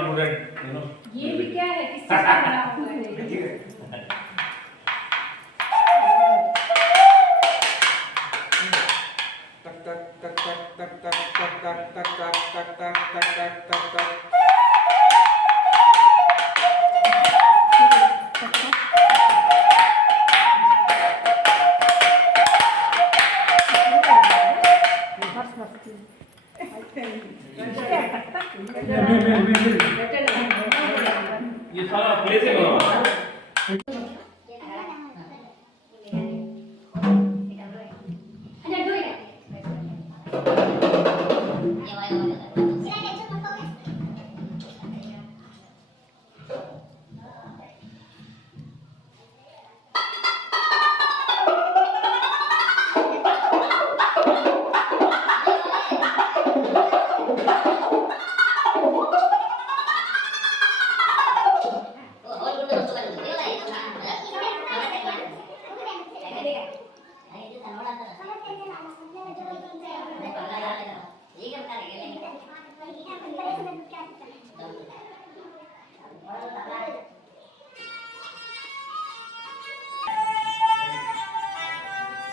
included, ये भी क्या है, किस चीज का बना हुआ है? टक टक टक टक टक टक टक टक टक टक टक टक टक टक। ये सारा प्ले से बना हुआ है।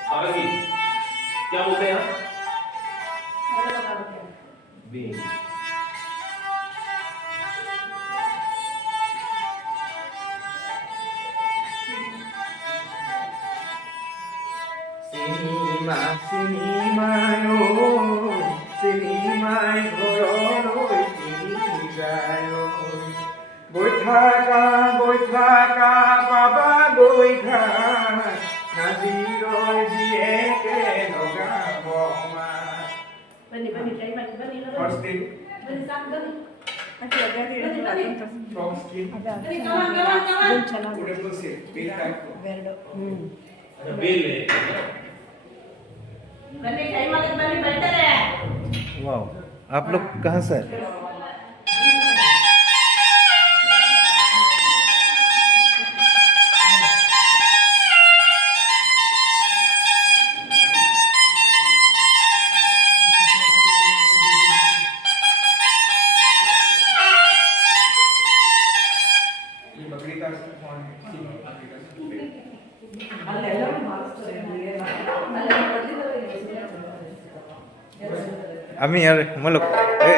सारंगी क्या बोलते हैं यहाँ? बीन। সিনেমায় ঘৰলৈ কিনি যায় গৈ থাকা পাবাগৈ ঘাট নাজিৰৰ জীয়েকে লগাব মাত। बनी बनी ट्राई बनी लो First day, बनी साफ बनी from skin, बनी कमान potable shape, big type of. अच्छा बेल ले। बनी टाइम वाले बनी बेहतर है। वाह, आप लोग कहाँ से हैं? ये बकरी का फॉर्म है, बकरी का shape. আমি ইয়াৰ মই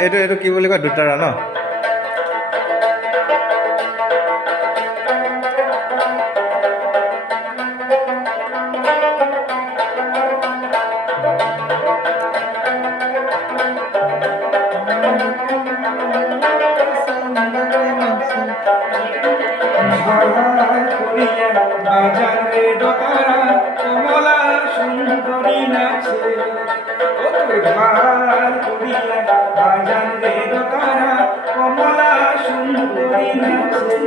এইটো কি বুলি কয় দুটাৰা ন বাজারে দোকারা কমলা সুন্দরী নাচে ও তোর ভাল করিয়া বাজারে দোকারা কমলা সুন্দরী নাচে।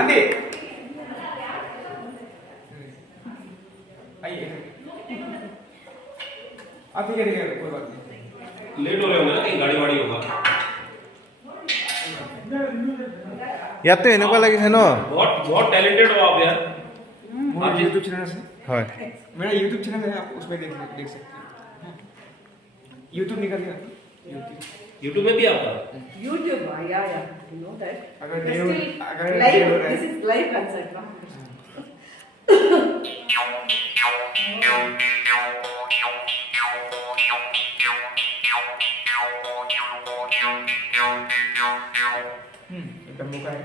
आंधी आइए आप ठीक है कोई बात नहीं। लेट हो रहे होंगे ना कहीं गाड़ी वाड़ी होगा। ইয়াতো এনেকুৱা লাগিছে ন बहुत बहुत टैलेंटेड हो आप यार। आप यूट्यूब चैनल से হয় मेरा यूट्यूब चैनल है, आप उसमें देख सकते हैं। यूट्यूब निकल गया यूट्यूब में भी आपका YouTube, yeah, you know that. अगर But नहीं still, अगर live, नहीं हो रहा this है is live concert, no? एकदम मौका है।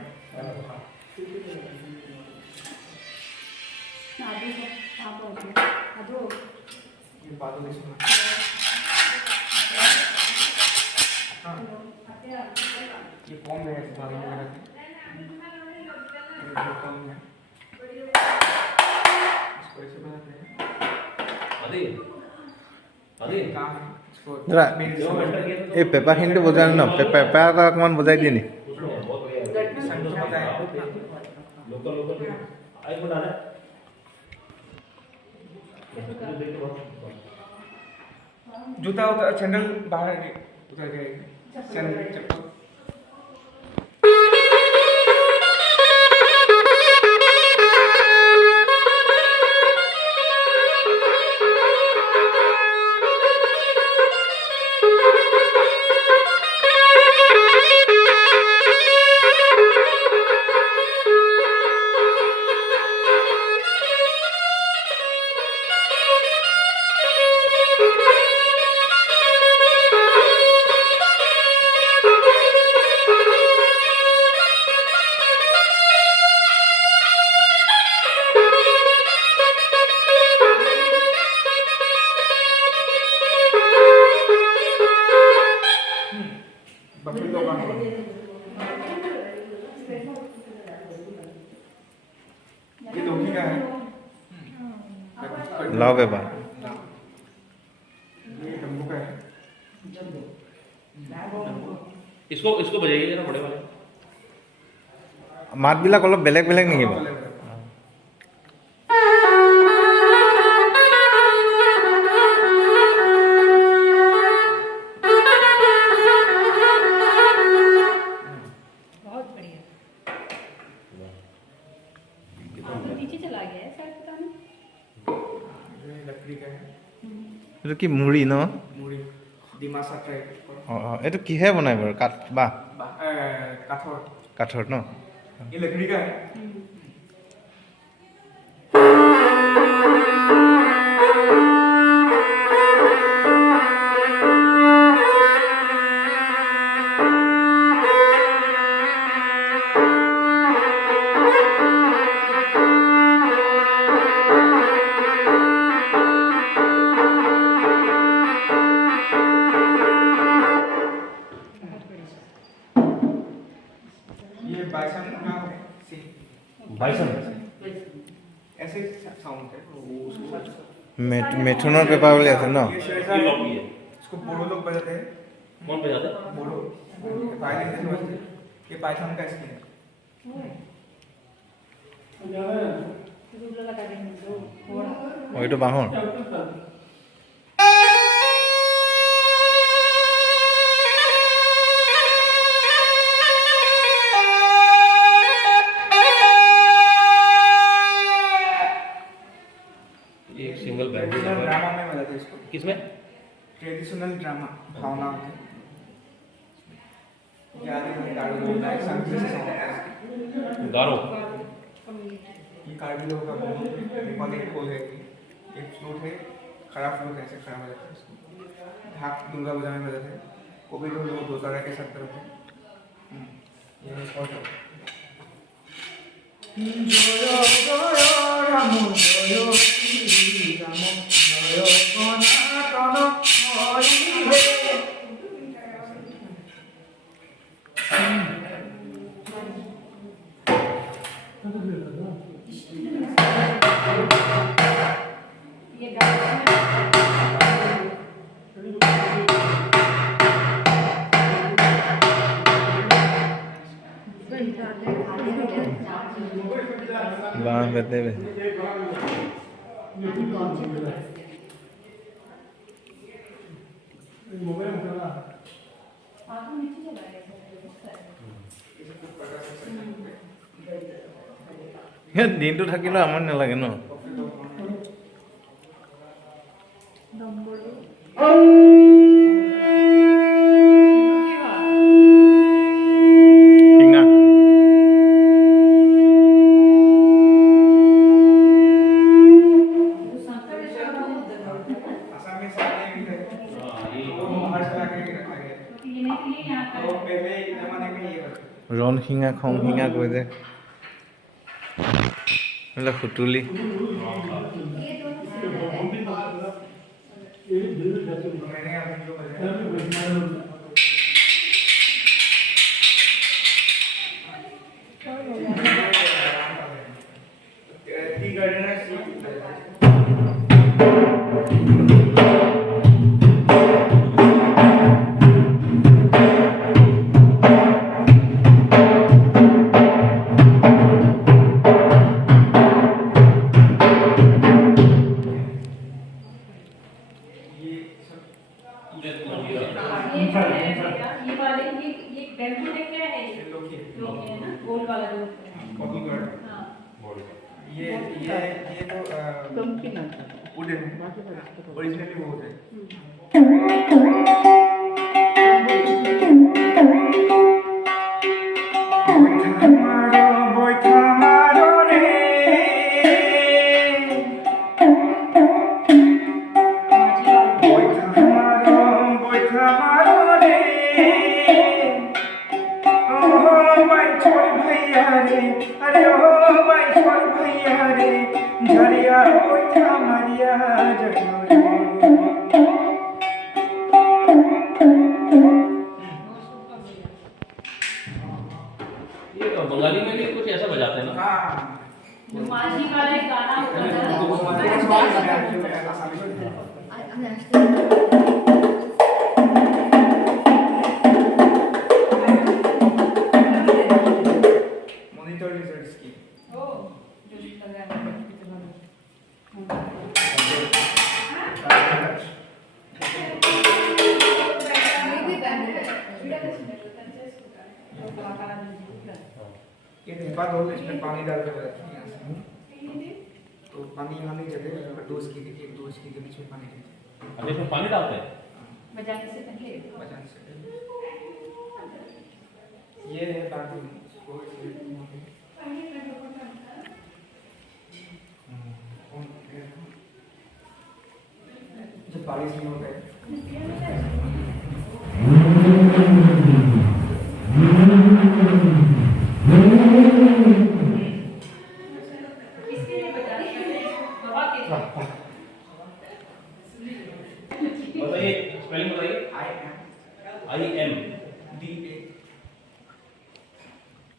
ये बादल इसमें हाँ ये फॉर्म में है बादल वगैरह के ये फॉर्म में इसको ऐसे बनाते हैं। अरे अरे कहाँ है इसको দাদা এই পেপাৰখিনিটো বজাই ন পেপাৰ এটা অকণমান বজাই দিয়ে নি बहुत बढ़िया है। संग तो पता है लोकल लोकल आई बना रहा है। जूता उतर सैंडल बाहर उतर गए सैंडल चप्पल लाओ पेपर ये डम्बू का है इसको इसको बजाइए जरा बड़े वाले মাতবিলাক অলপ বেলেগ বেলেগ নেকি বাৰু बहुत बढ़िया तो नीचे चला गया है शायद पता नहीं ये लकड़ी का है এইটো কি মুড়ি ন मुड़ी डिमासा टाइप অঁ অঁ এইটো কিহে বনাই বাৰু কাঠ বাঁহ काठर কাঠৰ ন ये लकड़ी का है ये बाइसन का है बाइसन ऐसे साउंड है वो उसको মেথুনৰ পেপাৰ বুলি আছে ন ये शेरसा ये है लॉकी है इसको बोरो लोग बजाते हैं कौन बजाते हैं बोरो वायलिन से बजते हैं ये पाइथन का स्किन है दूसरा लगा देंगे दो थोड़ा অঁ এইটো বাঁহৰ ये एक सिंगल बैंड ट्रेडिशनल ड्रामा में बजाते हैं इसको किसमें ट्रेडिशनल ड्रामा भावना होते हैं ये आदि में गाड़ी होता है संगीत से साउंड है गारो ये कार्डियो का नेपाल एक खोल है एक फ्लूट है खड़ा फ्लूट है ऐसे खड़ा बजाते हैं इसको ढाक दुर्गा पूजा में बजाते हैं कोविड में लोग दो तरह के सब तरफ है ये और जय जय राम जय श्री राम जय सनातन हरि हे ये गाना বাঁহ বেতে आंखों नीचे चला गया দিনটো থাকিলেও আমনি নালাগে ন শিঙা असम में सामने भी है वो बाहर चला के रखा गया पीने के लिए यहाँ तो पहले जमाने में ये करते ৰণ শিঙা খং শিঙা কৈ যে এইবিলাক সুতুলি मैंने अभी जो बजाया टी गार्डन ये वाले ये बैम्बू में क्या है ये लोग लोग है ना गोल वाला जो कॉपी कार्ड हाँ ये तो वुडन ओरिजिनली वो है अरे ओ भाई छोड़ भैया रे झरिया ओठा मरिया जयो रे ये बंगाली में भी कुछ ऐसा बजाते हैं ना हाँ जो माझी वाला एक गाना होता था मॉनिटर रिजल्ट्स की ओ जो लगा ये डिब्बा दो इसमें पानी डाल के रखते हैं तो पानी यहाँ नहीं जाते पर दो इसकी एक दो इसकी के बीच में पानी देते अभी इसमें पानी डालते हैं बजाने से पहले बचाने से पहले ये है बाकी इसको जब 40 मिनट होता है